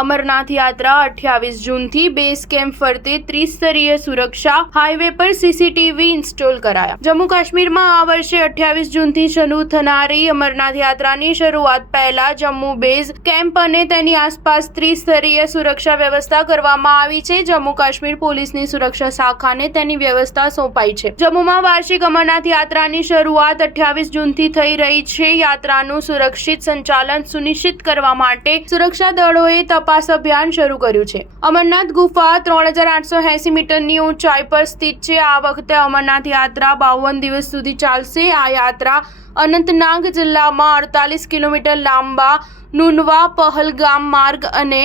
અમરનાથ યાત્રા 28 જૂનથી base camp ફરતે ત્રિસ્તરીય સુરક્ષા હાઈવે પર સીસીટીવી ઇન્સ્ટોલ કરાયા। જમ્મુ કાશ્મીરમાં આ વર્ષે 28 જૂનથી શરૂ થનારી અમરનાથ યાત્રાની શરૂઆત પહેલા જમ્મુ બેઝ કેમ્પ અને તેની આસપાસ ત્રિસ્તરીય સુરક્ષા વ્યવસ્થા કરવામાં આવી છે। જમ્મુ કાશ્મીર પોલીસની સુરક્ષા શાખાને તેની વ્યવસ્થા સોંપાઈ છે। જમ્મુમાં વાર્ષિક અમરનાથ યાત્રાની શરૂઆત 28 જૂનથી થઈ રહી છે। યાત્રાનું સુરક્ષિત સંચાલન સુનિશ્ચિત કરવા માટે સુરક્ષા દળોએ તપાસ અભિયાન શરૂ કર્યું છે। અમરનાથ ગુફા 3880 મીટરની ઊંચાઈ પર સ્થિત છે। આ વખતે અમરનાથ યાત્રા 52 દિવસ સુધી ચાલશે। આ યાત્રા અનંતનાગ જિલ્લામાં 48 કિલોમીટર લાંબા નુનવા પહલગામ માર્ગ અને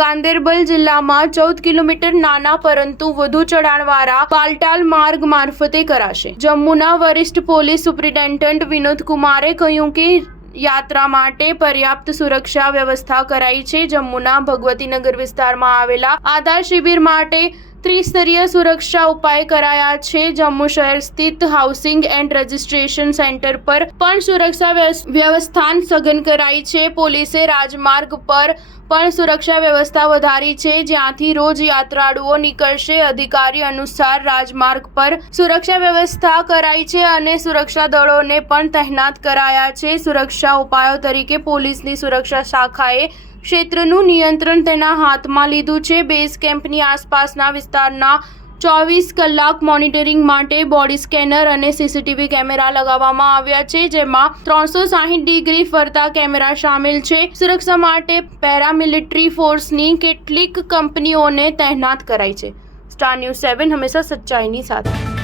ગાંદેરબલ જિલ્લામાં 14 કિલોમીટર નાના પરંતુ વધુ ચઢાણવાળા બાલટાલ માર્ગ મારફતે કરાશે। જમ્મુના વરિષ્ઠ પોલીસ સુપ્રિન્ટેન્ડન્ટ વિનોદ કુમારે કહ્યું કે યાત્રા માટે પર્યાપ્ત સુરક્ષા વ્યવસ્થા કરાઈ છે। જમ્મુના ભગવતીનગર વિસ્તારમાં આવેલા આધાર શિબિર માટે ત્રિસ્તરીય સુરક્ષા ઉપાય કરાયા છે। જમ્મુ શહેર સ્થિત હાઉસિંગ એન્ડ રજિસ્ટ્રેશન સેન્ટર પર પણ સુરક્ષા વ્યવસ્થા સઘન કરાઈ છે। પોલીસે રાજમાર્ગ પર પણ સુરક્ષા વ્યવસ્થા વધારી છે, જ્યાંથી રોજ યાત્રાળુઓ નીકળશે। અધિકારી અનુસાર રાજમાર્ગ પર સુરક્ષા વ્યવસ્થા કરાઈ છે અને સુરક્ષા દળોને પણ તૈનાત કરાયા છે। સુરક્ષા ઉપાયો તરીકે પોલીસની સુરક્ષા શાખાએ ક્ષેત્રનું નિયંત્રણ તેના હાથમાં લીધું છે। બેઝ કેમ્પની આસપાસના વિસ્તારના 24 કલાક મોનિટરિંગ માટે બોડી સ્કેનર અને સીસીટીવી કેમેરા લગાવવામાં આવ્યા છે, જેમાં 360 ડિગ્રી ફરતા કેમેરા સામેલ છે। સુરક્ષા માટે પેરામિલિટરી ફોર્સની કેટલીક કંપનીઓને તૈનાત કરાઈ છે। સ્ટાર ન્યૂઝ 7 હંમેશા સચ્ચાઈની સાથે।